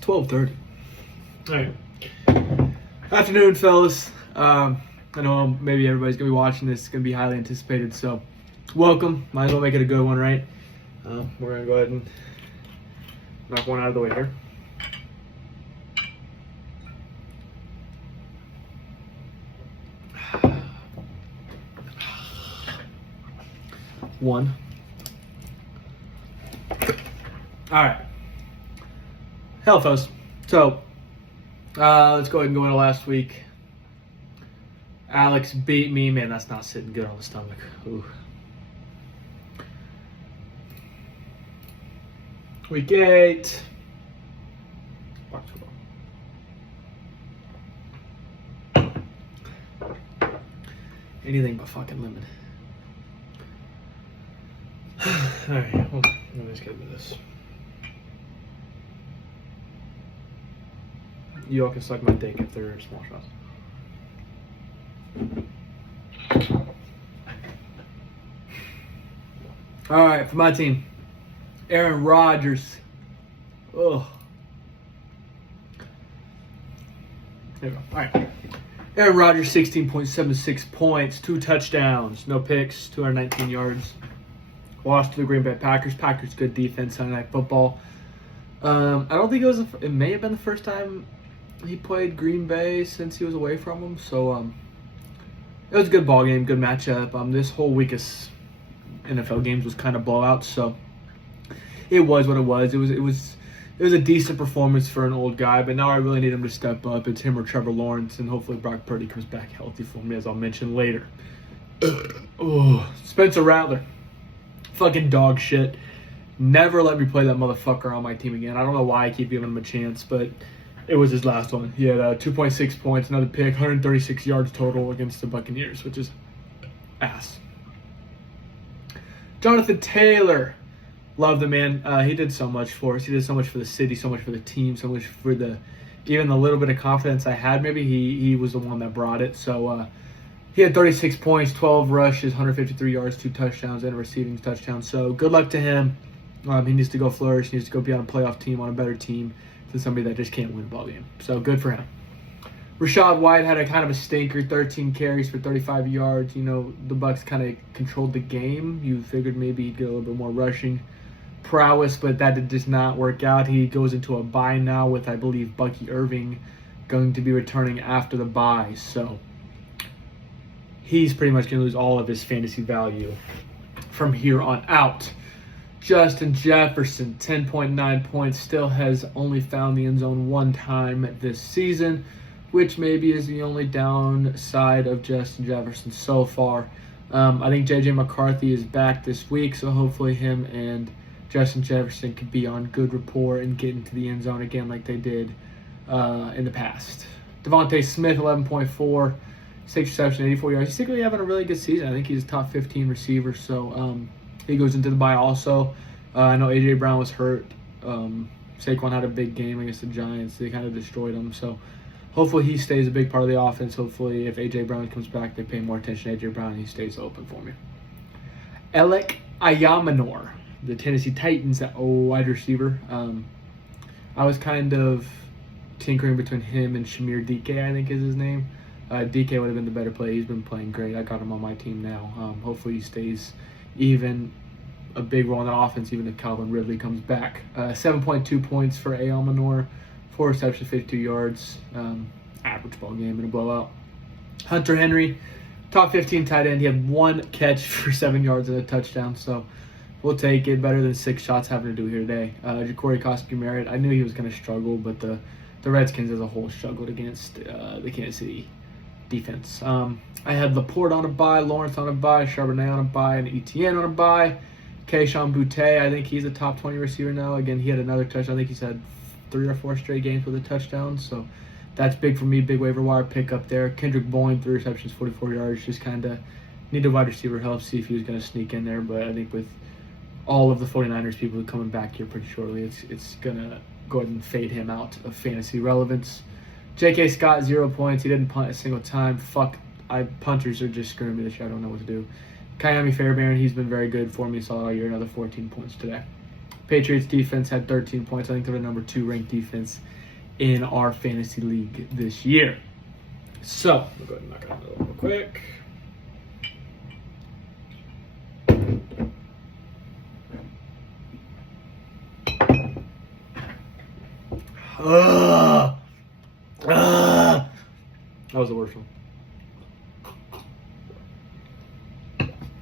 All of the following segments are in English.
12:30. All right. Afternoon, fellas. I know maybe everybody's going to be watching this. It's going to be highly anticipated, so welcome. Might as well make it a good one, right? We're going to go ahead and knock one out of the way here. One. All right. Hell, fellas. So, let's go ahead and go into last week. Alex beat me. Man, that's not sitting good on the stomach. Ooh. Week 8. Anything but fucking lemon. Alright, well, let me just get into this. You all can suck my dick if they're small shots. Alright, for my team. Aaron Rodgers. Ugh. There we go. Alright. Aaron Rodgers, 16.76 points, 2 touchdowns, no picks, 219 yards. Lost to the Green Bay Packers. Packers good defense, Sunday Night Football. I don't think it may have been the first time he played Green Bay since he was away from them. So it was a good ball game, good matchup. This whole week of NFL games was kind of blowouts, so it was what it was. It was a decent performance for an old guy, but now I really need him to step up. It's him or Trevor Lawrence, and hopefully Brock Purdy comes back healthy for me, as I'll mention later. Spencer Rattler. Fucking dog shit. Never let me play that motherfucker on my team again. I don't know why I keep giving him a chance, but it was his last one. He had 2.6 points, another pick, 136 yards total against the Buccaneers, which is ass. Jonathan Taylor. Love the man. He did so much for us. He did so much for the city, so much for the team, so much for even the little bit of confidence I had. Maybe he was the one that brought it. So he had 36 points, 12 rushes, 153 yards, 2 touchdowns, and a receiving touchdown. So good luck to him. He needs to go flourish. He needs to go be on a playoff team, on a better team than somebody that just can't win a ball game. So good for him. Rashad White had a kind of a stinker, 13 carries for 35 yards. You know, the Bucs kind of controlled the game. You figured maybe he'd get a little bit more rushing prowess, but that does not work out. He goes into a bye now with, I believe, Bucky Irving going to be returning after the bye. So he's pretty much going to lose all of his fantasy value from here on out. Justin Jefferson, 10.9 points, still has only found the end zone one time this season, which maybe is the only downside of Justin Jefferson so far. I think J.J. McCarthy is back this week, so hopefully him and Justin Jefferson could be on good rapport and get into the end zone again like they did in the past. Devontae Smith, 11.4, 6 receptions, 84 yards. He's secretly having a really good season. I think he's a top 15 receiver, so he goes into the bye also. I know A.J. Brown was hurt. Saquon had a big game against the Giants. They kind of destroyed him, so hopefully he stays a big part of the offense. Hopefully if A.J. Brown comes back, they pay more attention to A.J. Brown and he stays open for me. Alec Ayamanor, the Tennessee Titans at wide receiver. I was kind of tinkering between him and Shamir DK, I think is his name. DK would have been the better play. He's been playing great. I got him on my team now. Hopefully he stays even a big role in the offense, even if Calvin Ridley comes back. 7.2 points for Ayamanor, 4 receptions, 52 yards. Average ball game in a blowout. Hunter Henry, top 15 tight end. He had 1 catch for 7 yards and a touchdown, so we'll take it. Better than 6 shots having to do here today. Ja'Cory Cosby-Merritt, I knew he was going to struggle, but the Redskins as a whole struggled against the Kansas City defense. I had Laporte on a bye, Lawrence on a bye, Charbonnet on a bye, and Etienne on a bye. Keyshawn Boutte, I think he's a top 20 receiver now. Again, he had another touchdown. I think he's had 3 or 4 straight games with a touchdown, so that's big for me. Big waiver wire pick up there. Kendrick Bourne, 3 receptions, 44 yards. Just kind of needed wide receiver help, see if he was going to sneak in there. But I think with all of the 49ers people coming back here pretty shortly, it's going to go ahead and fade him out of fantasy relevance. J.K. Scott, 0 points. He didn't punt a single time. Punters are just screwing me this year. I don't know what to do. Kyami Fairbairn, he's been very good for me all year. Another 14 points today. Patriots defense had 13 points. I think they're the number 2 ranked defense in our fantasy league this year. So, we'll go ahead and knock out another real quick. That was the worst one.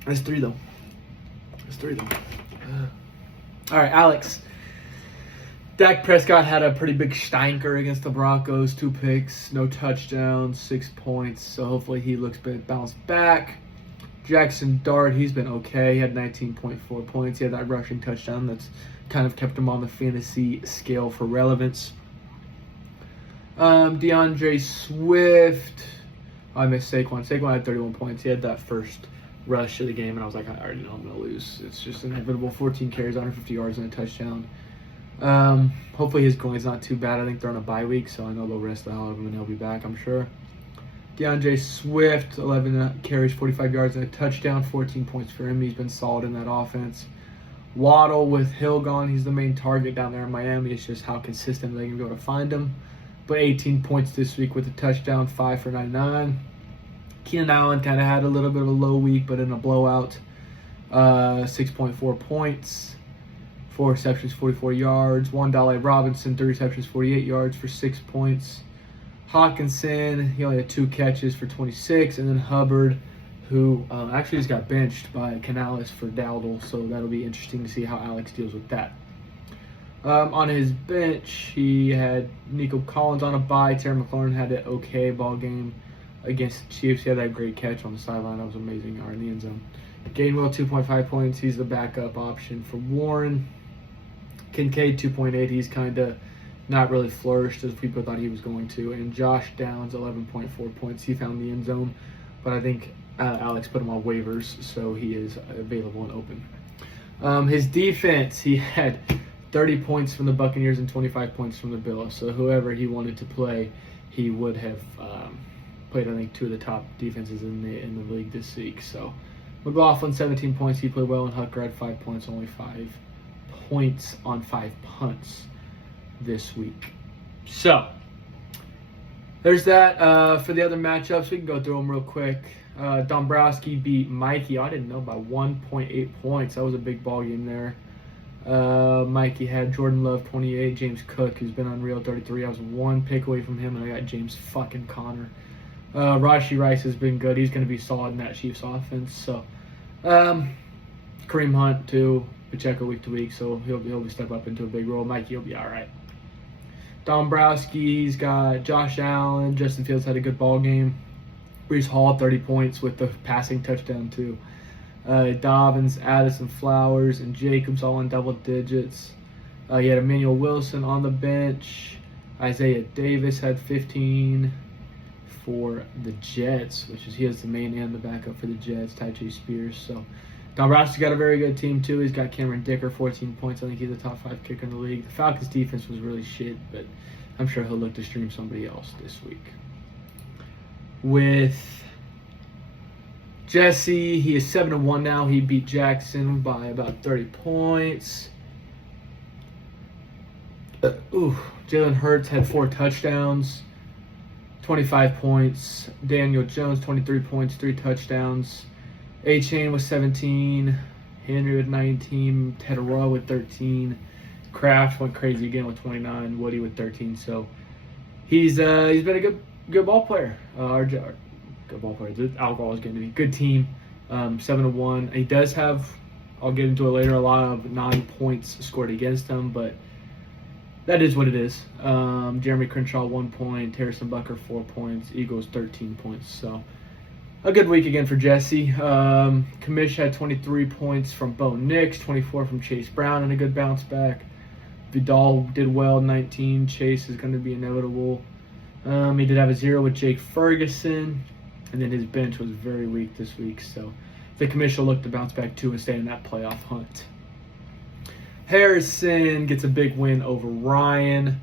That's three though. All right, Alex. Dak Prescott had a pretty big stinker against the Broncos. 2 picks, no touchdowns, 6 points. So hopefully he looks bounced back. Jackson Dart, he's been okay. He had 19.4 points. He had that rushing touchdown that's kind of kept him on the fantasy scale for relevance. DeAndre Swift. I missed Saquon. Saquon had 31 points. He had that first rush of the game, and I was like, I already know I'm going to lose. It's just inevitable. 14 carries, 150 yards, and a touchdown. Hopefully his groin's not too bad. I think they're on a bye week, so I know they'll rest the hell out of him, and he'll be back, I'm sure. DeAndre Swift, 11 carries, 45 yards, and a touchdown. 14 points for him. He's been solid in that offense. Waddle with Hill gone. He's the main target down there in Miami. It's just how consistent they can be able to find him. But 18 points this week with a touchdown, 5 for 99. Keenan Allen kind of had a little bit of a low week, but in a blowout, 6.4 points, 4 receptions, 44 yards. Wandale Robinson, 3 receptions, 48 yards for 6 points. Hawkinson, he only had 2 catches for 26. And then Hubbard, who actually just got benched by Canales for Dowdle, so that'll be interesting to see how Alex deals with that. On his bench, he had Nico Collins on a bye. Terry McLaurin had an okay ball game against the Chiefs. He had that great catch on the sideline. That was amazing, or in the end zone. Gainwell, 2.5 points. He's the backup option for Warren. Kincaid, 2.8. He's kind of not really flourished as people thought he was going to. And Josh Downs, 11.4 points. He found the end zone, but I think Alex put him on waivers, so he is available and open. His defense, he had 30 points from the Buccaneers and 25 points from the Bills. So whoever he wanted to play, he would have played, I think, 2 of the top defenses in the league this week. So McLaughlin, 17 points. He played well, and Hucker had 5 points, only 5 points on 5 punts this week. So there's that. For the other matchups, we can go through them real quick. Dombrowski beat Mikey. I didn't know, by 1.8 points. That was a big ball game there. Mikey had Jordan Love, 28. James Cook, who's been unreal, 33. I was 1 pick away from him, and I got James fucking Conner. Rashee Rice has been good. He's going to be solid in that Chiefs offense. So, Kareem Hunt, too. Pacheco week to week, so he'll be step up into a big role. Mikey will be all right. Dombrowski's got Josh Allen. Justin Fields had a good ball game. Breece Hall, 30 points with the passing touchdown, too. Dobbins, Addison, Flowers, and Jacobs all in double digits. You had Emmanuel Wilson on the bench. Isaiah Davis had 15 for the Jets, which is he is the main and the backup for the Jets. Tyjae Spears. So Dombrowski's got a very good team too. He's got Cameron Dicker, 14 points. I think he's a top 5 kicker in the league. The Falcons' defense was really shit, but I'm sure he'll look to stream somebody else this week. With Jesse, he is 7-1 now. He beat Jackson by about 30 points. Jalen Hurts had 4 touchdowns, 25 points. Daniel Jones, 23 points, 3 touchdowns. A-Chain was 17. Henry with 19. Ted Roy with 13. Kraft went crazy again with 29. Woody with 13. So he's been a good ball player. Good ball player. The alcohol is going to be good team. 7-1. He does have, I'll get into it later, a lot of 9 points scored against him, but that is what it is. Jeremy Crenshaw, 1 point. Harrison Butker, 4 points. Eagles, 13 points. So a good week again for Jesse. Kamish had 23 points from Bo Nix, 24 from Chase Brown, and a good bounce back. Vidal did well, 19. Chase is going to be inevitable. He did have a 0 with Jake Ferguson, and then his bench was very weak this week. So the Kamish will look to bounce back too and stay in that playoff hunt. Harrison gets a big win over Ryan.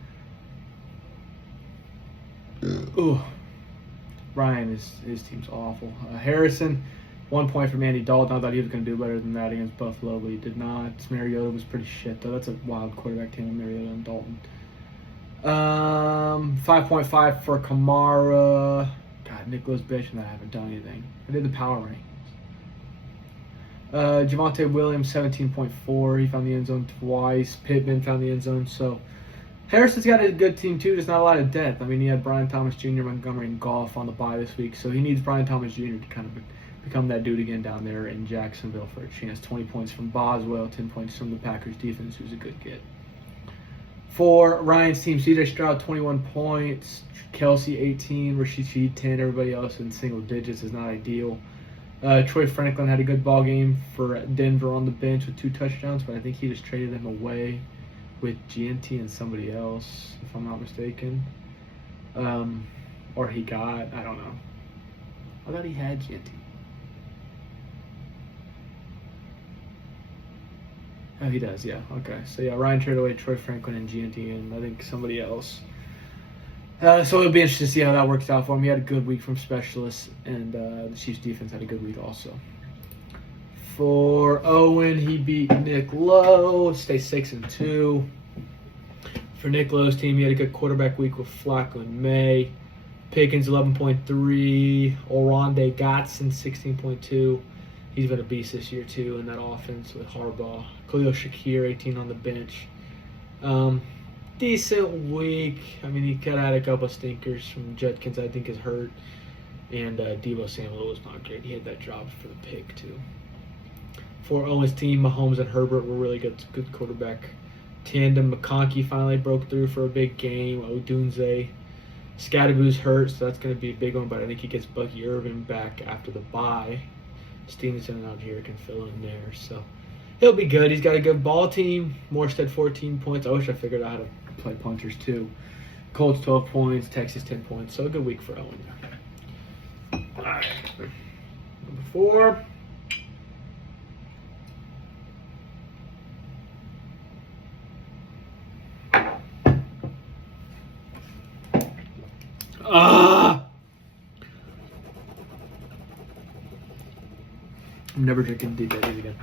Ryan, his team's awful. Harrison, 1 point from Andy Dalton. I thought he was going to do better than that against Buffalo, but he did not. Mariota was pretty shit, though. That's a wild quarterback team, Mariota and Dalton. 5.5 for Kamara. God, Nicholas bitch, and I haven't done anything. I did the power rankings. Javonte Williams, 17.4. He found the end zone twice. Pittman found the end zone. So Harrison's got a good team too. Just not a lot of depth. I mean, he had Brian Thomas Jr., Montgomery, and Goff on the bye this week. So he needs Brian Thomas Jr. to kind of become that dude again down there in Jacksonville for a chance. 20 points from Boswell, 10 points from the Packers defense, who's a good get. For Ryan's team, CJ Stroud, 21 points. Kelsey, 18. Rashid Shaheed, 10. Everybody else in single digits is not ideal. Troy Franklin had a good ball game for Denver on the bench with 2 touchdowns, but I think he just traded him away with GNT and somebody else, if I'm not mistaken. Or he got, I don't know. I thought he had GNT. Oh, he does, yeah. Okay. So, yeah, Ryan traded away Troy Franklin and GNT and I think somebody else. So it'll be interesting to see how that works out for him. He had a good week from specialists, and the Chiefs defense had a good week also. For Owen, he beat Nick Lowe, stay 6-2. For Nick Lowe's team, he had a good quarterback week with Flacco and May. Pickens, 11.3. Oronde Godson, 16.2. He's been a beast this year, too, in that offense with Harbaugh. Khalil Shakir, 18 on the bench. Decent week. I mean, he could have had a couple of stinkers from Judkins, I think, is hurt. And Deebo Samuel was not great. He had that drop for the pick, too. For Owen's team, Mahomes and Herbert were really good quarterback tandem. McConkey finally broke through for a big game. Odunze. Scadaboo's hurt, so that's going to be a big one, but I think he gets Bucky Irvin back after the bye. Stevenson and Algier can fill in there, so he'll be good. He's got a good ball team. Morstead, 14 points. I wish I figured out how to play punters, too. Colts, 12 points. Texas, 10 points. So a good week for Owen there. All right. Number 4. I'm never drinking deep eddies again.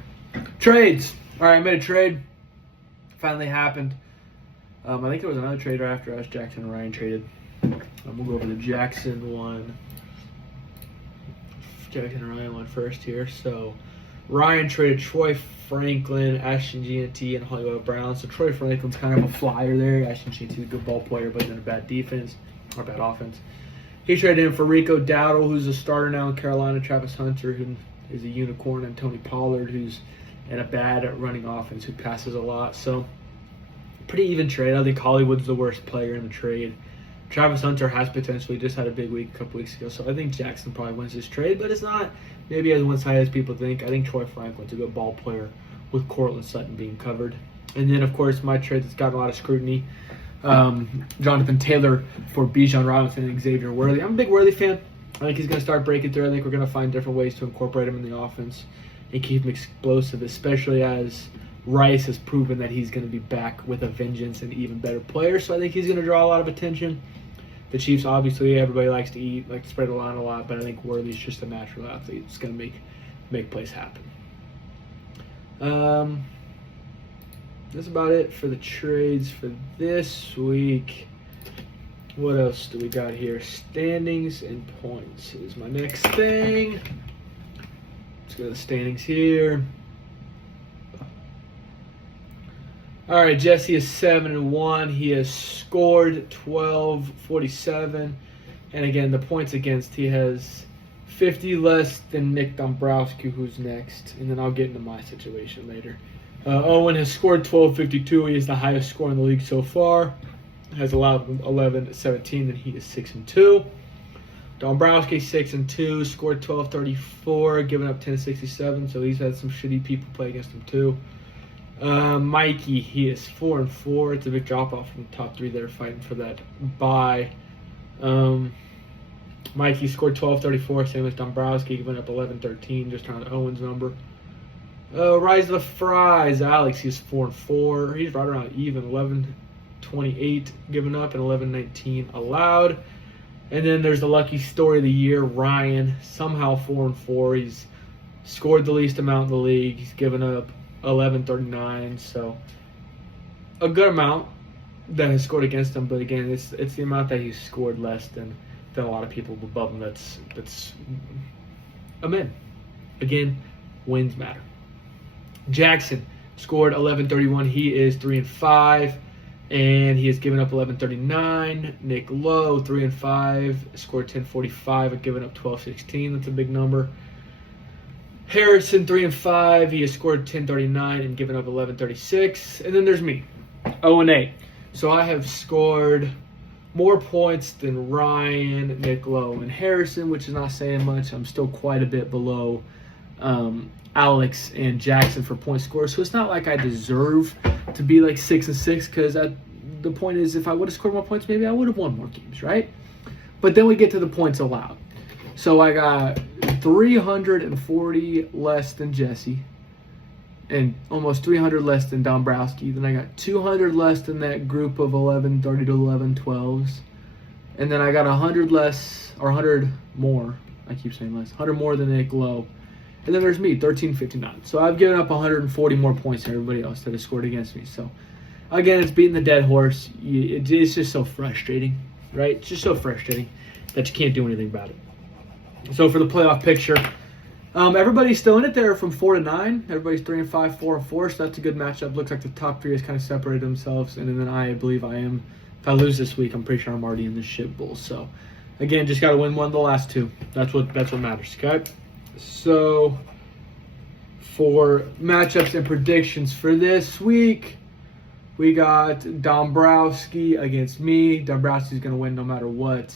Trades. All right, I made a trade. Finally happened. I think there was another trader after us. Jackson and Ryan traded. We'll go over the Jackson one. Jackson and Ryan went first here. So Ryan traded Troy Franklin, Ashton GNT, and Hollywood Brown. So Troy Franklin's kind of a flyer there. Ashton GNT's a good ball player, but then a bad defense or bad offense. He traded in for Rico Dowdle, who's a starter now in Carolina. Travis Hunter, who is a unicorn, and Tony Pollard, who's in a bad running offense, who passes a lot. So pretty even trade. I think Hollywood's the worst player in the trade. Travis Hunter has potentially just had a big week a couple weeks ago, so I think Jackson probably wins this trade, but it's not maybe as one-sided as people think. I think Troy Franklin's a good ball player with Cortland Sutton being covered. And then, of course, my trade that's gotten a lot of scrutiny, Jonathan Taylor for Bijan Robinson and Xavier Worthy. I'm a big Worthy fan. I think he's going to start breaking through. I think we're going to find different ways to incorporate him in the offense and keep him explosive, especially as Rice has proven that he's going to be back with a vengeance and even better player. So I think he's going to draw a lot of attention. The Chiefs, obviously, everybody likes to eat, like to spread the line a lot, but I think Worthy's just a natural athlete. It's going to make plays happen. That's about it for the trades for this week. What else do we got here? Standings and points is my next thing. Let's go to the standings here. All right, Jesse is 7-1. He has scored 1247. And again, the points against, he has 50 less than Nick Dombrowski, who's next. And then I'll get into my situation later. Owen has scored 1252. He is the highest score in the league so far. Has allowed 11-17, and he is 6-2. Dombrowski 6-2, scored 1234, giving up 1067. So he's had some shitty people play against him too. Mikey, he is 4-4. It's a big drop off from the top 3 that are fighting for that bye. Mikey scored 1234, same as Dombrowski, giving up 1113, just on Owen's number. Rise of the Fries, Alex, he's 4-4. He's right around even, 1128 given up and 1119 allowed. And then there's the lucky story of the year, Ryan, somehow 4-4. He's scored the least amount in the league. He's given up 1139, so a good amount. that has scored against him. But again, it's the amount that he's scored less than a lot of people above him. That's amen. Again, wins matter. Jackson scored 1131. He is 3-5, and he has given up 1139. Nick Lowe 3-5, scored 1045, and given up 1216. That's a big number. Harrison 3-5. He has scored 1039 and given up 1136. And then there's me, 0-8. So I have scored more points than Ryan, Nick Lowe, and Harrison, which is not saying much. I'm still quite a bit below Alex and Jackson for point scores. So it's not like I deserve to be like 6-6, because the point is, if I would have scored more points, maybe I would have won more games, right? But then we get to the points allowed. So I got 340 less than Jesse, and almost 300 less than Dombrowski. Then I got 200 less than that group of 1130 to 1112s. And then I got 100 less, or 100 more. I keep saying less. 100 more than Nick Lowe. And then there's me, 1359. So I've given up 140 more points than everybody else that has scored against me. So again, it's beating the dead horse. It's just so frustrating, right? It's just so frustrating that you can't do anything about it. So for the playoff picture, everybody's still in it there from 4 to 9. Everybody's 3-5, 4-4. So that's a good matchup. Looks like the top three has kind of separated themselves, and then I believe I am. If I lose this week, I'm pretty sure I'm already in the shit bowl. So again, just got to win one of the last two. That's what matters. Okay. So for matchups and predictions for this week, we got Dombrowski against me. Dombrowski's going to win no matter what.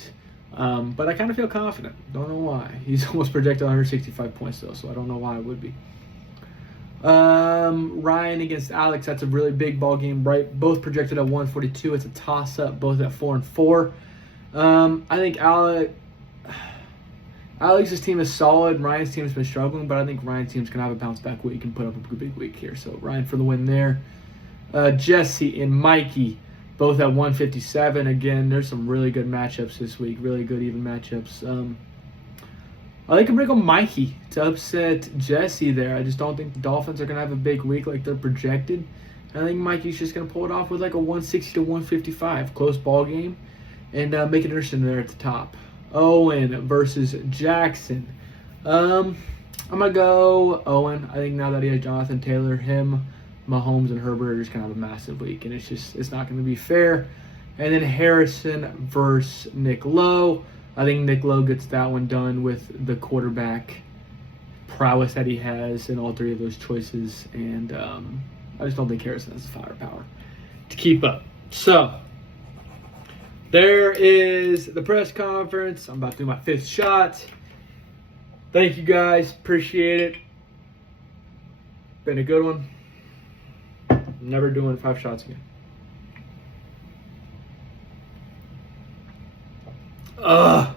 But I kind of feel confident. Don't know why. He's almost projected 165 points, though, so I don't know why I would be. Ryan against Alex. That's a really big ball game, right? Both projected at 142. It's a toss-up, both at 4-4. I think Alex's team is solid. Ryan's team has been struggling, but I think Ryan's team's going to have a bounce-back week and put up a big week here. So Ryan for the win there. Jesse and Mikey, both at 157. Again, there's some really good matchups this week. Really good even matchups. I think I can bring on Mikey to upset Jesse there. I just don't think the Dolphins are going to have a big week like they're projected. I think Mikey's just going to pull it off with like a 160 to 155. Close ball game. And make it interesting there at the top. Owen versus Jackson. I'm going to go Owen. I think now that he has Jonathan Taylor, him, Mahomes, and Herbert are just going to have a massive week, and it's not going to be fair. And then Harrison versus Nick Lowe. I think Nick Lowe gets that one done with the quarterback prowess that he has in all three of those choices, and I just don't think Harrison has the firepower to keep up. So there is the press conference. I'm about to do my 5th shot. Thank you guys. Appreciate it. Been a good one. Never doing 5 shots again. Ugh.